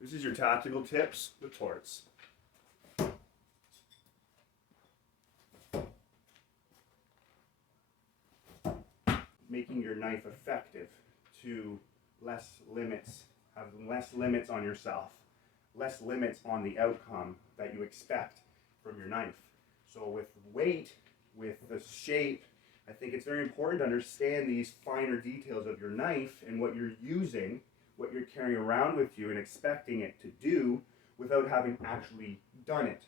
This is your tactical tips with torts. Making your knife effective to less limits, have less limits on yourself, less limits on the outcome that you expect from your knife. So with weight, with the shape, I think it's very important to understand these finer details of your knife and what you're using, what you're carrying around with you and expecting it to do without having actually done it.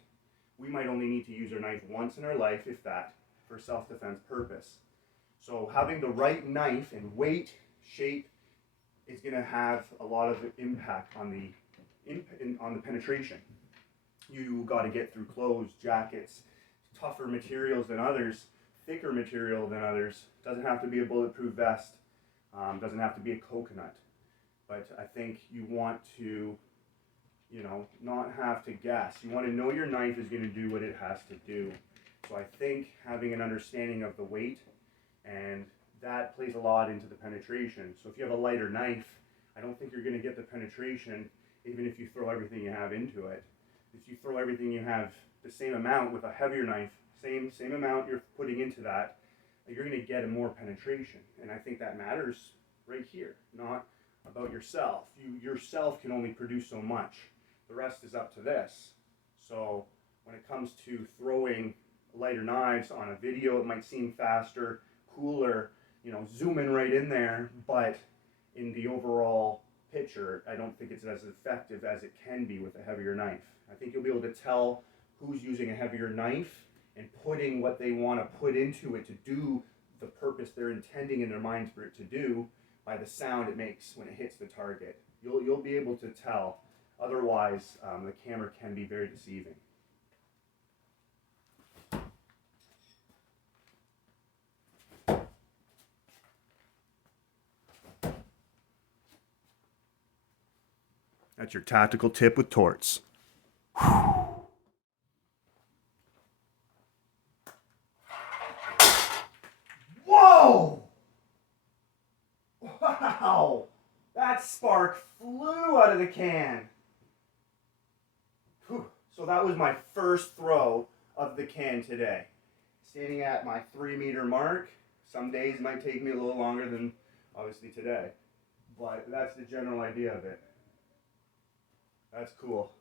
We might only need to use our knife once in our life, if that, for self-defense purpose. So having the right knife and weight, shape, is going to have a lot of impact on the penetration. You got to get through clothes, jackets, tougher materials than others, thicker material than others. Doesn't have to be a bulletproof vest. Doesn't have to be a coconut. But I think you want to, not have to guess. You want to know your knife is going to do what it has to do. So I think having an understanding of the weight, and that plays a lot into the penetration. So if you have a lighter knife, I don't think you're going to get the penetration even if you throw everything you have into it. If you throw everything you have, the same amount with a heavier knife, same amount you're putting into that, you're going to get a more penetration. And I think that matters right here, not about yourself. You yourself can only produce so much. The rest is up to this. So when it comes to throwing lighter knives on a video, it might seem faster, cooler, zooming right in there, but in the overall picture, I don't think it's as effective as it can be with a heavier knife. I think you'll be able to tell who's using a heavier knife and putting what they want to put into it to do the purpose they're intending in their minds for it to do by the sound it makes when it hits the target. You'll be able to tell. Otherwise, the camera can be very deceiving. That's your tactical tip with torts. Whoa! Wow! That spark flew out of the can. Whew. So that was my first throw of the can today. Standing at my 3-meter mark. Some days it might take me a little longer than obviously today. But that's the general idea of it. That's cool.